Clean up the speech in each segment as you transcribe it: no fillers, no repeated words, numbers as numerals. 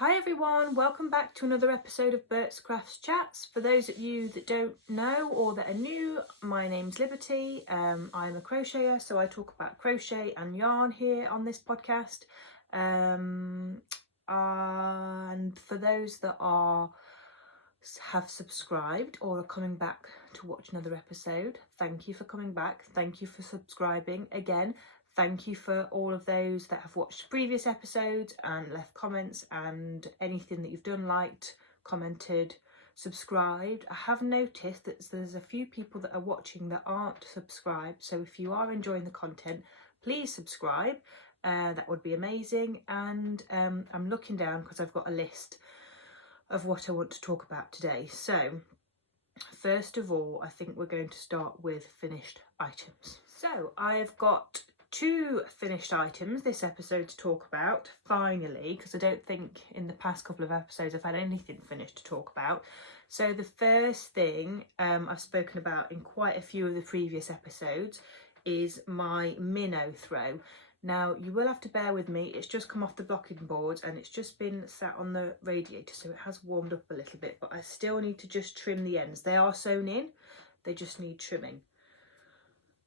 Hi everyone, welcome back to another episode of Bertscrafts Chats. For those of you that don't know or that are new, my name's Liberty. I'm a crocheter, so I talk about crochet and yarn here on this podcast. And for those that have subscribed or are coming back to watch another episode, thank you for coming back. Thank you for subscribing again. Thank you for all of those that have watched previous episodes and left comments and anything that you've done, liked, commented, subscribed. I have noticed that there's a few people that are watching that aren't subscribed. So if you are enjoying the content, please subscribe. That would be amazing. And I'm looking down because I've got a list of what I want to talk about today. So first of all, I think we're going to start with finished items. So I've got two finished items this episode to talk about, finally, because I don't think in the past couple of episodes I've had anything finished to talk about. So the first thing I've spoken about in quite a few of the previous episodes is my minnow throw. Now you will have to bear with me, it's just come off the blocking board and it's just been sat on the radiator, so it has warmed up a little bit, but I still need to just trim the ends. They are sewn in, they just need trimming.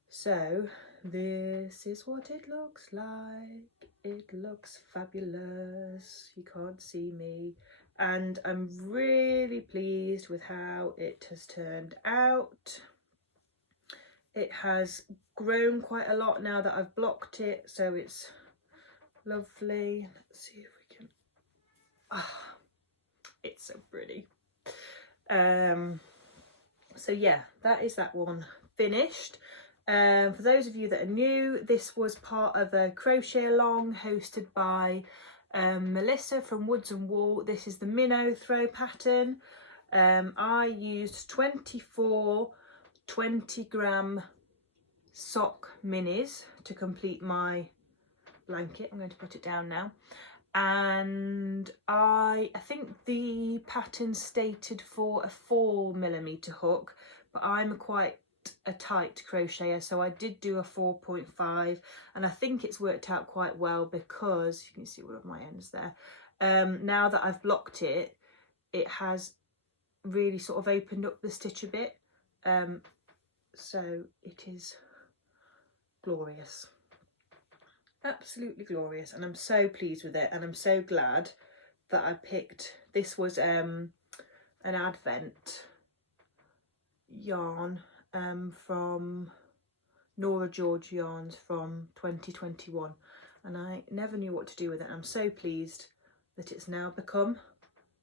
So this is what it looks like. It looks fabulous. You can't see me. And I'm really pleased with how it has turned out. It has grown quite a lot now that I've blocked it, so it's lovely. Let's see if we can... it's so pretty. So yeah, that is that one finished. For those of you that are new, this was part of a crochet along hosted by Melissa from Woods and Wool. This is the minnow throw pattern. I used 24 20-gram sock minis to complete my blanket. I'm going to put it down now. And I think the pattern stated for a 4mm hook, but I'm quite a tight crocheter, so I did do a 4.5, and I think it's worked out quite well because you can see one of my ends there. Now that I've blocked it, it has really sort of opened up the stitch a bit, so it is glorious, absolutely glorious, and I'm so pleased with it, and I'm so glad that I picked this. Was an advent yarn from Nora George Yarns from 2021, and I never knew what to do with it. I'm so pleased that it's now become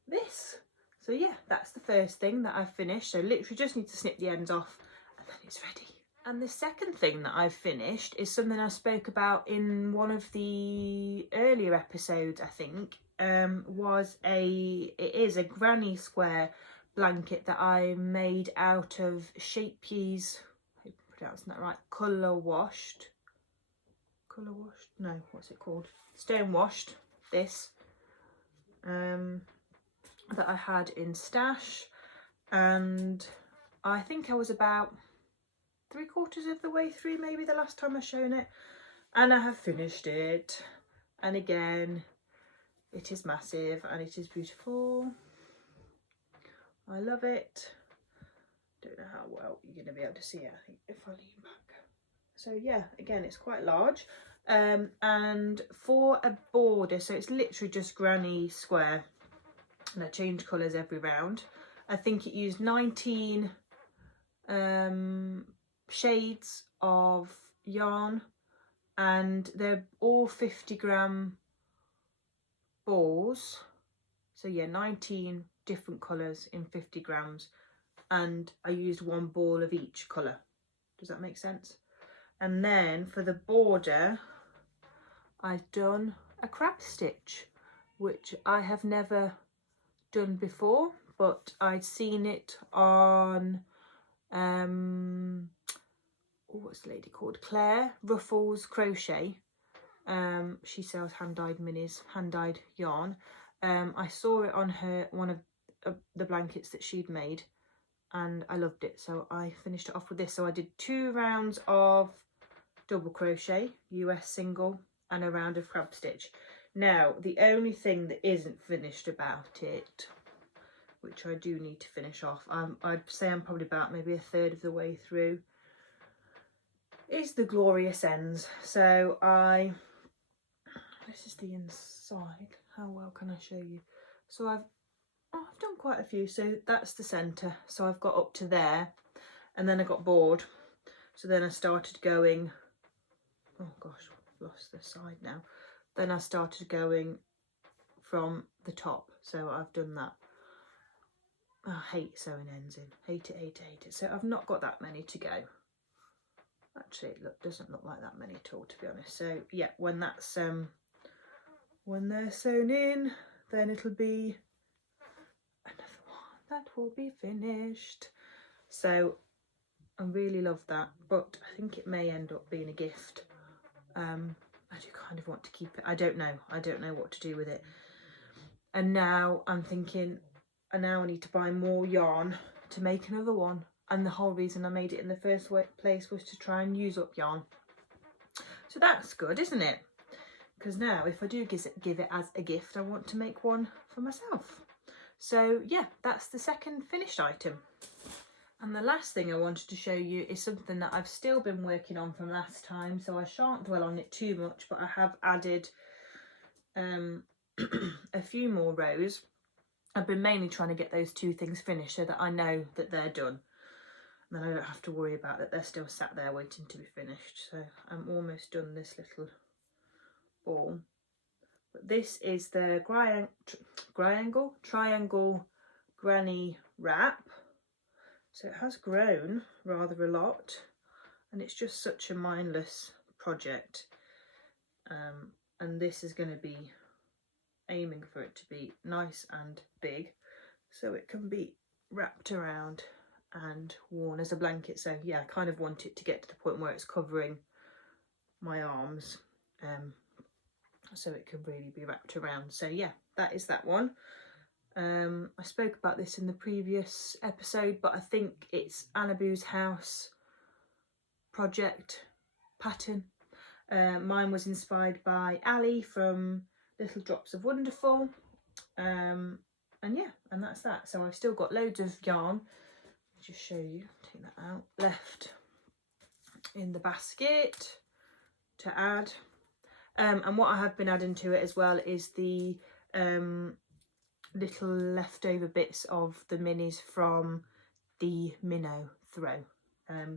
this. So yeah, that's the first thing that I've finished. So literally just need to snip the ends off and then it's ready. And the second thing that I've finished is something I spoke about in one of the earlier episodes, I think. It is a granny square blanket that I made out of Shapey's, I hope I'm pronouncing that right, colour washed, no, what's it called, stone washed, this, that I had in stash, and I think I was about 3/4 of the way through maybe the last time I shown it, and I have finished it, and again it is massive and it is beautiful. I love it. Don't know how well you're going to be able to see it, I think, if I lean back. So yeah, again, it's quite large. And for a border, so it's literally just granny square, and I change colours every round. I think it used 19 shades of yarn, and they're all 50-gram balls. So yeah, 19 different colours in 50 grams, and I used one ball of each colour. Does that make sense? And then for the border, I've done a crab stitch, which I have never done before, but I'd seen it on what's the lady called, Claire Ruffles Crochet. She sells hand-dyed minis, hand-dyed yarn. I saw it on her one of the blankets that she'd made, and I loved it, so I finished it off with this. So I did 2 rounds of double crochet, US single, and a round of crab stitch. Now, the only thing that isn't finished about it, which I do need to finish off, I'd say I'm probably about maybe a third of the way through, is the glorious ends. So this is the inside. How well can I show you? So I've done quite a few. So that's the centre. So I've got up to there, and then I got bored. So then I started going, oh gosh, I've lost the side now. Then I started going from the top. So I've done that. I hate sewing ends in. Hate it, hate it, hate it. So I've not got that many to go. Actually, it doesn't look like that many at all, to be honest. So yeah, when that's when they're sewn in, then it'll be another one that will be finished. So I really love that, but I think it may end up being a gift. I do kind of want to keep it. I don't know what to do with it. And now I'm thinking, and now I need to buy more yarn to make another one. And the whole reason I made it in the first place was to try and use up yarn. So that's good, isn't it? Because now if I do give it as a gift, I want to make one for myself. So yeah, that's the second finished item. And the last thing I wanted to show you is something that I've still been working on from last time, so I shan't dwell on it too much, but I have added a few more rows. I've been mainly trying to get those two things finished so that I know that they're done. And then I don't have to worry about that they're still sat there waiting to be finished. So I'm almost done this little ball. But this is the triangle granny wrap. So it has grown rather a lot, and it's just such a mindless project. And this is going to be aiming for it to be nice and big, so it can be wrapped around and worn as a blanket. So yeah, I kind of want it to get to the point where it's covering my arms, so it can really be wrapped around. So yeah, that is that one. I spoke about this in the previous episode, but I think it's Annaboo's House project pattern. Mine was inspired by Ali from Little Drops of Wonderful, and yeah, and that's that. So I've still got loads of yarn, just show you, take that out, left in the basket to add, and what I have been adding to it as well is the little leftover bits of the minis from the minnow throw.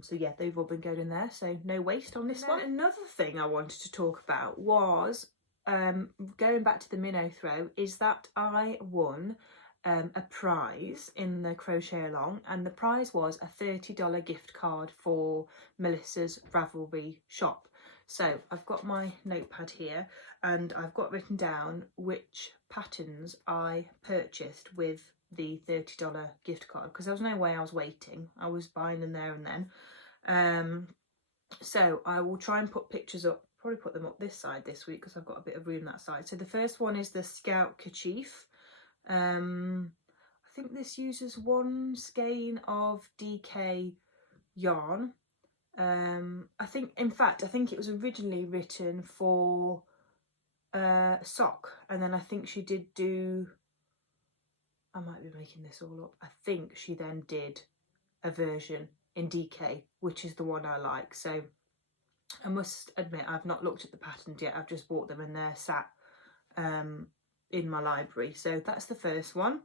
So yeah, they've all been going in there, so no waste on this one. Another thing I wanted to talk about was going back to the minnow throw, is that I won a prize in the crochet along, and the prize was a $30 gift card for Melissa's Ravelry shop. So I've got my notepad here and I've got written down which patterns I purchased with the $30 gift card, because there was no way I was waiting. I was buying them there and then. So I will try and put pictures up, probably put them up this side this week because I've got a bit of room that side. So the first one is the Scout Kerchief. I think this uses 1 skein of DK yarn. I think it was originally written for sock, and then I think she did do, I might be making this all up, I think she then did a version in DK, which is the one I like. So I must admit I've not looked at the patterns yet, I've just bought them and they're sat in my library. So that's the first one.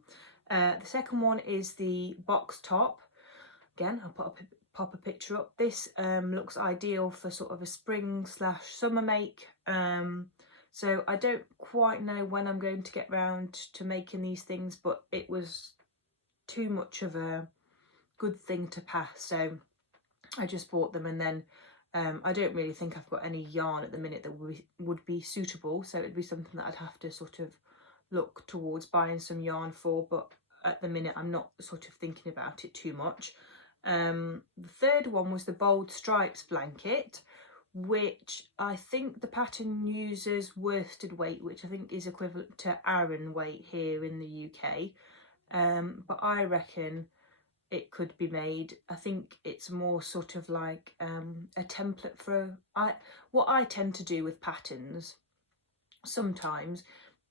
The second one is the box top. Again, I'll pop a picture up. This looks ideal for sort of a spring/summer make. So I don't quite know when I'm going to get round to making these things, but it was too much of a good thing to pass, so I just bought them. And then I don't really think I've got any yarn at the minute that would be suitable, so it'd be something that I'd have to sort of look towards buying some yarn for, but at the minute I'm not sort of thinking about it too much. The third one was the Bold Stripes blanket, which I think the pattern uses worsted weight, which I think is equivalent to Aran weight here in the UK, but I reckon it could be made, I think it's more sort of like a template for what I tend to do with patterns sometimes,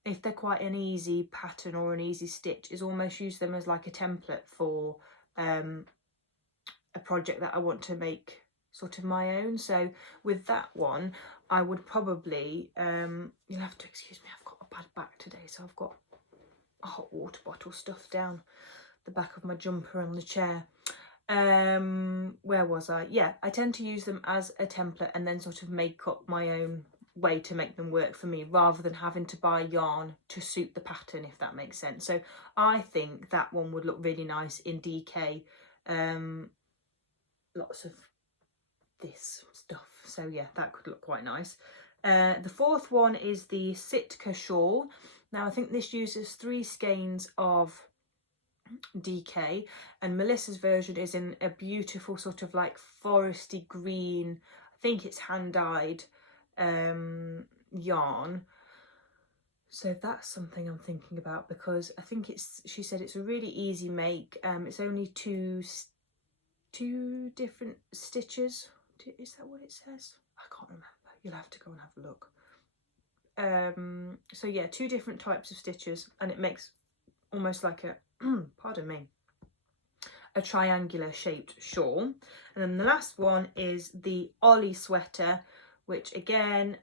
if they're quite an easy pattern or an easy stitch, is almost use them as like a template for a project that I want to make sort of my own. So with that one, I would probably, you'll have to excuse me, I've got a bad back today, so I've got a hot water bottle stuffed down the back of my jumper on the chair. Where was I? Yeah, I tend to use them as a template and then sort of make up my own way to make them work for me, rather than having to buy yarn to suit the pattern, if that makes sense. So I think that one would look really nice in DK. Lots of this stuff, so yeah, that could look quite nice. The fourth one is the Sitka shawl. Now I think this uses 3 skeins of DK, and Melissa's version is in a beautiful sort of like foresty green, I think it's hand dyed yarn. So that's something I'm thinking about, because I think she said it's a really easy make. It's only two different stitches. Is that what it says? I can't remember. You'll have to go and have a look. So yeah, 2 different types of stitches, and it makes almost like a pardon me, a triangular shaped shawl. And then the last one is the Ollie sweater, which again,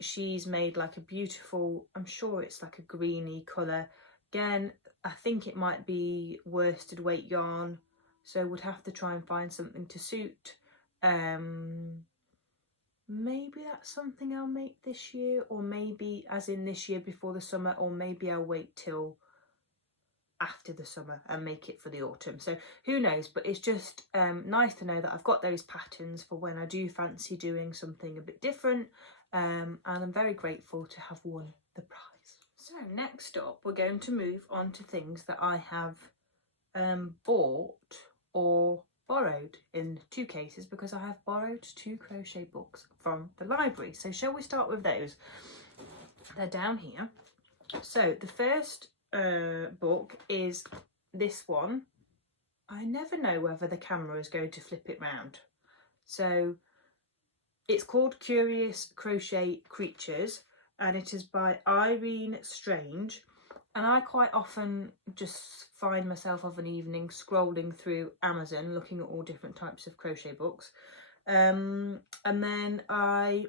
she's made like a beautiful, I'm sure it's like a greeny colour. Again, I think it might be worsted weight yarn, so would have to try and find something to suit. Maybe that's something I'll make this year, or maybe as in this year before the summer, or maybe I'll wait till after the summer and make it for the autumn. So who knows, but it's just nice to know that I've got those patterns for when I do fancy doing something a bit different, and I'm very grateful to have won the prize. So next up, we're going to move on to things that I have bought or borrowed in 2 cases, because I have borrowed 2 crochet books from the library. So shall we start with those? They're down here. So the first book is this one. I never know whether the camera is going to flip it round. So it's called Curious Crochet Creatures, and it is by Irene Strange. And I quite often just find myself of an evening scrolling through Amazon looking at all different types of crochet books, and then I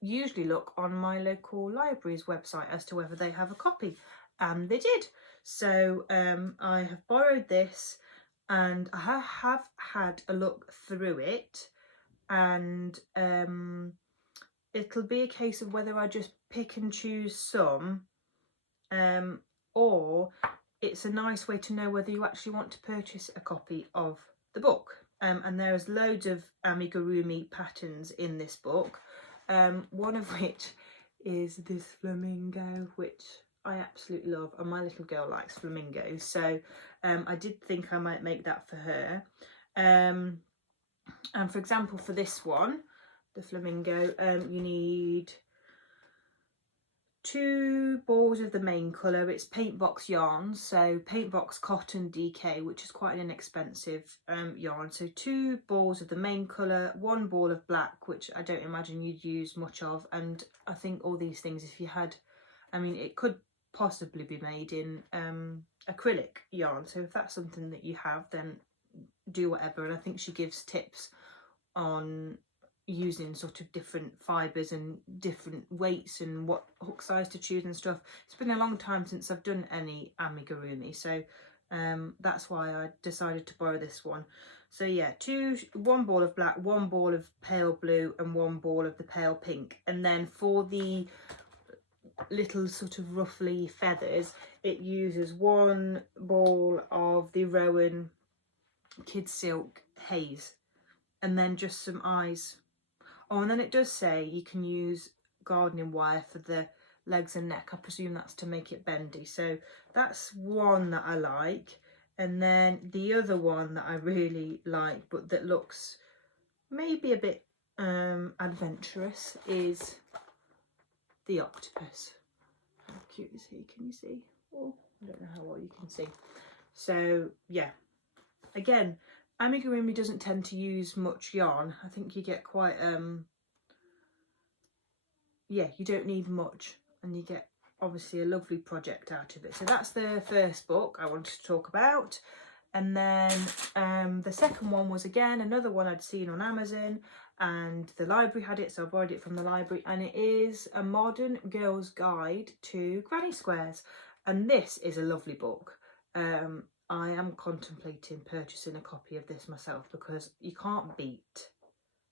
usually look on my local library's website as to whether they have a copy, and they did. So I have borrowed this, and I have had a look through it, and it'll be a case of whether I just pick and choose some, or it's a nice way to know whether you actually want to purchase a copy of the book. And there's loads of amigurumi patterns in this book, one of which is this flamingo, which I absolutely love, and my little girl likes flamingos, so I did think I might make that for her. And for example, for this one, the flamingo, you need 2 balls of the main colour. It's Paintbox yarns, so Paintbox Cotton DK, which is quite an inexpensive yarn. So 2 balls of the main colour, 1 ball of black, which I don't imagine you'd use much of. And I think all these things, if you had, I mean, it could possibly be made in acrylic yarn. So if that's something that you have, then do whatever. And I think she gives tips on using sort of different fibres and different weights and what hook size to choose and stuff. It's been a long time since I've done any amigurumi, so that's why I decided to borrow this one. So yeah, 1 ball of black, 1 ball of pale blue, and 1 ball of the pale pink. And then for the little sort of ruffly feathers, it uses 1 ball of the Rowan Kid Silk Haze, and then just some eyes. Oh, and then it does say you can use gardening wire for the legs and neck. I presume that's to make it bendy. So that's one that I like. And then the other one that I really like, but that looks maybe a bit adventurous, is the octopus. How cute is he? Can you see? Oh, I don't know how well you can see. So yeah, again, amigurumi doesn't tend to use much yarn. I think you get quite yeah, you don't need much, and you get obviously a lovely project out of it. So that's the first book I wanted to talk about. And then the second one was, again, another one I'd seen on Amazon, and the library had it, so I borrowed it from the library, and it is A Modern Girl's Guide to Granny Squares. And this is a lovely book. I am contemplating purchasing a copy of this myself, because you can't beat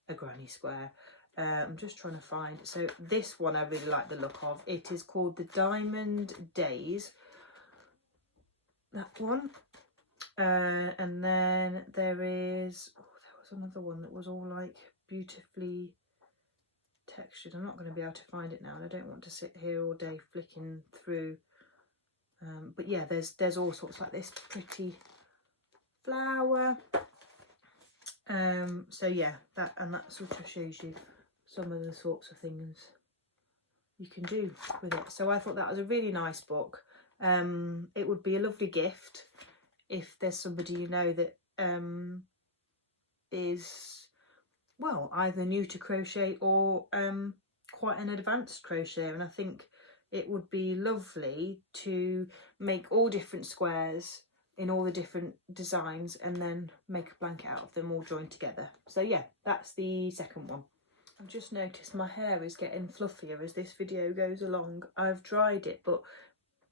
a granny square. I'm just trying to find, so this one I really like the look of. It is called The Diamond Days, that one. And then there is, oh, there was another one that was all like beautifully textured. I'm not going to be able to find it now, and I don't want to sit here all day flicking through. But yeah, there's all sorts like this pretty flower. So yeah, that sort of shows you some of the sorts of things you can do with it. So I thought that was a really nice book. It would be a lovely gift if there's somebody you know that is, well, either new to crochet or quite an advanced crocheter. And I think it would be lovely to make all different squares in all the different designs, and then make a blanket out of them all joined together. So yeah, that's the second one. I've just noticed my hair is getting fluffier as this video goes along. I've dried it, but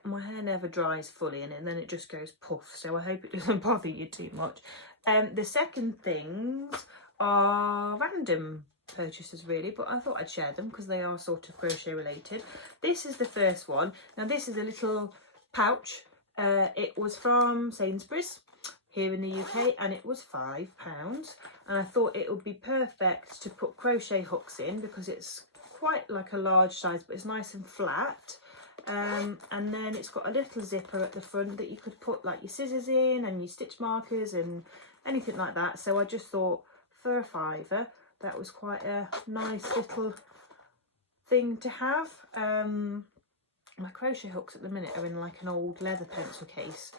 my hair never dries fully, and then it just goes puff, so I hope it doesn't bother you too much. The second things are random purchases really, but I thought I'd share them because they are sort of crochet related. This is the first one. Now this is a little pouch. It was from Sainsbury's here in the UK, and it was £5, and I thought it would be perfect to put crochet hooks in because it's quite like a large size, but it's nice and flat. And then it's got a little zipper at the front that you could put like your scissors in and your stitch markers and anything like that. So I just thought for a £5 that was quite a nice little thing to have. My crochet hooks at the minute are in like an old leather pencil case,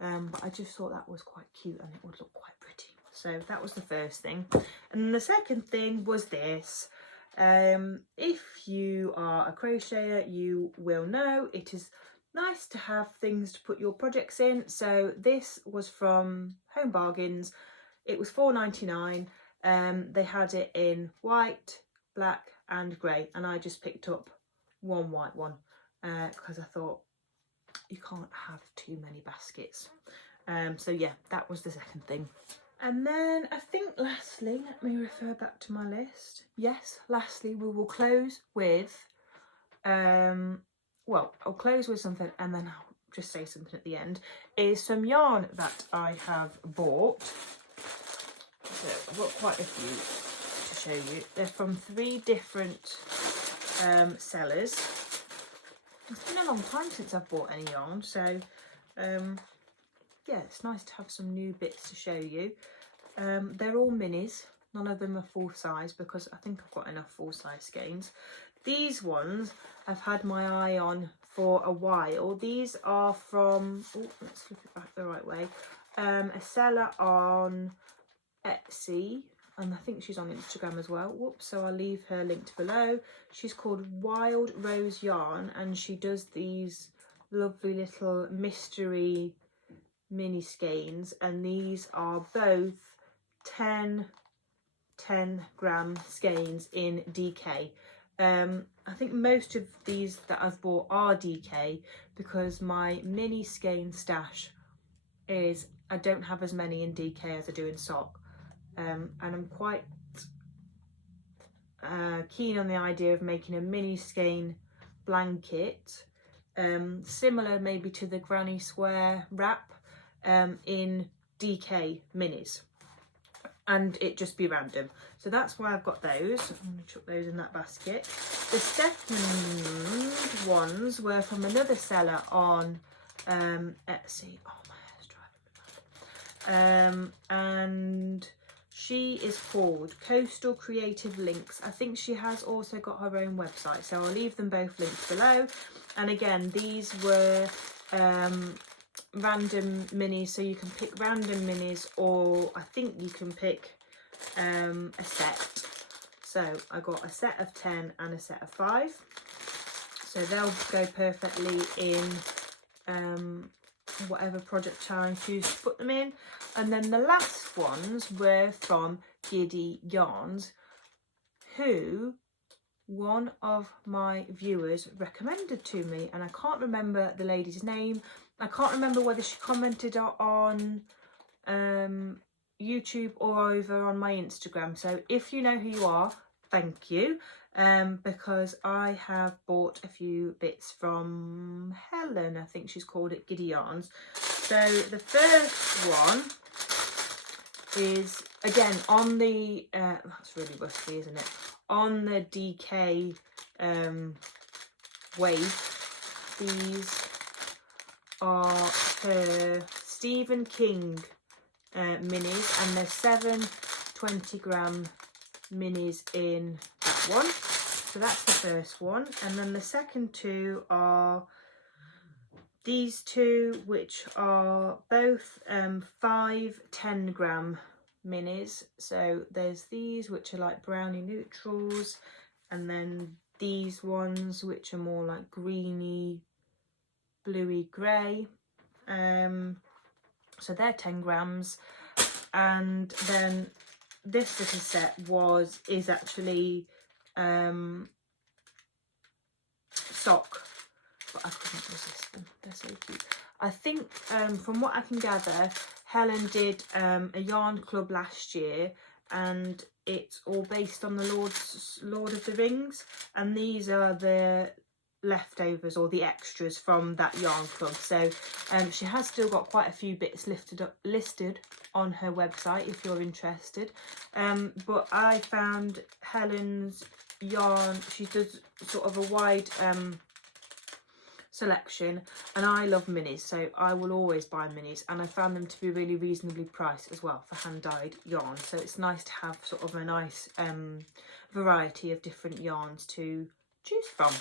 but I just thought that was quite cute and it would look quite pretty. So that was the first thing. And the second thing was this. If you are a crocheter, you will know it is nice to have things to put your projects in. So this was from Home Bargains. It was £4.99. They had it in white, black and grey, and I just picked up one white one because I thought you can't have too many baskets. So yeah, that was the second thing. And then I think lastly, let me refer back to my list. Yes, lastly, we will close with, well, I'll close with something and then I'll just say something at the end, is some yarn that I have bought. So I've got quite a few to show you. They're from 3 different sellers. It's been a long time since I've bought any yarn, so yeah, it's nice to have some new bits to show you. They're all minis, none of them are full size because I think I've got enough full size skeins. These ones I've had my eye on for a while. These are from, oh, let's flip it back the right way, a seller on Etsy, and I think she's on Instagram as well. Whoops, so I'll leave her linked below. She's called Wild Rose Yarn, and she does these lovely little mystery mini skeins, and these are both 10 gram skeins in DK. I think most of these that I've bought are DK because my mini skein stash is, I don't have as many in DK as I do in sock, and I'm quite keen on the idea of making a mini skein blanket, similar maybe to the granny square wrap, in DK minis, and it just be random. So that's why I've got those. I'm going to chuck those in that basket. The second ones were from another seller on Etsy. Oh, my hair's driving me mad. And she is called Coastal Creative Links. I think she has also got her own website, so I'll leave them both linked below. And again, these were random minis, so you can pick random minis, or I think you can pick a set. So I got a set of 10 and a set of 5. So they'll go perfectly in whatever project I choose to put them in. And then the last ones were from Giddy Yarns, who one of my viewers recommended to me, and I can't remember the lady's name. I can't remember whether she commented on YouTube or over on my Instagram. So if you know who you are, thank you, because I have bought a few bits from Helen, I think she's called it, Giddy Yarns. So the first one is again on the that's really rusty, isn't it, on the DK wave. These are her Stephen King minis, and there's 7 20-gram minis in that one. So that's the first one. And then the second two are these two, which are both 5 10-gram minis. So there's these, which are like brownie neutrals, and then these ones, which are more like greeny, bluey grey. So they're 10 grams. And then this little set is actually sock, but I couldn't resist them. They're so cute. I think from what I can gather, Helen did a yarn club last year, and it's all based on the Lord of the Rings, and these are the leftovers or the extras from that yarn club. So she has still got quite a few bits listed on her website if you're interested, but I found Helen's yarn, she does sort of a wide selection, and I love minis, so I will always buy minis, and I found them to be really reasonably priced as well for hand-dyed yarn. So it's nice to have sort of a nice variety of different yarns to choose from.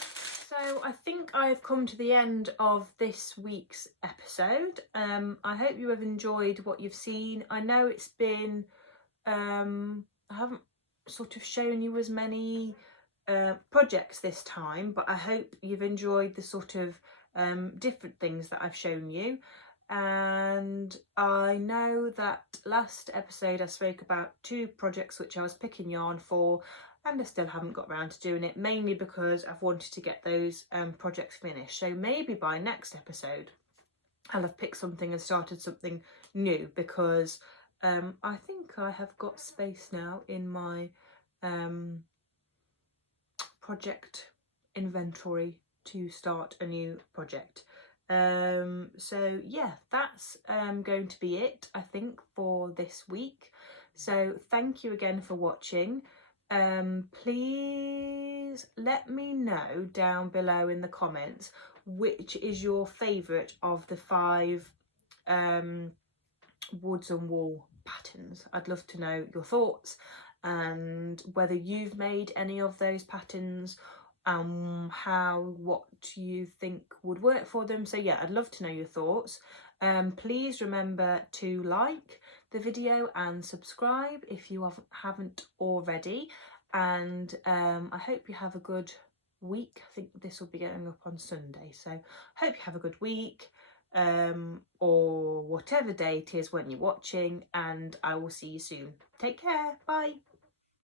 So I think I've come to the end of this week's episode. I hope you have enjoyed what you've seen. I know it's been I haven't sort of shown you as many projects this time, but I hope you've enjoyed the sort of different things that I've shown you. And I know that last episode I spoke about 2 projects which I was picking yarn for, and I still haven't got around to doing it, mainly because I've wanted to get those projects finished. So maybe by next episode I'll have picked something and started something new, because I think I have got space now in my project inventory to start a new project. So yeah, that's going to be it, I think, for this week. So thank you again for watching. Please let me know down below in the comments which is your favourite of the 5 woods and wool patterns. I'd love to know your thoughts and whether you've made any of those patterns, what you think would work for them. So yeah, I'd love to know your thoughts. Please remember to like the video and subscribe if you haven't already, and I hope you have a good week. I think this will be going up on Sunday, so hope you have a good week, or whatever day it is when you're watching, and I will see you soon. Take care, bye.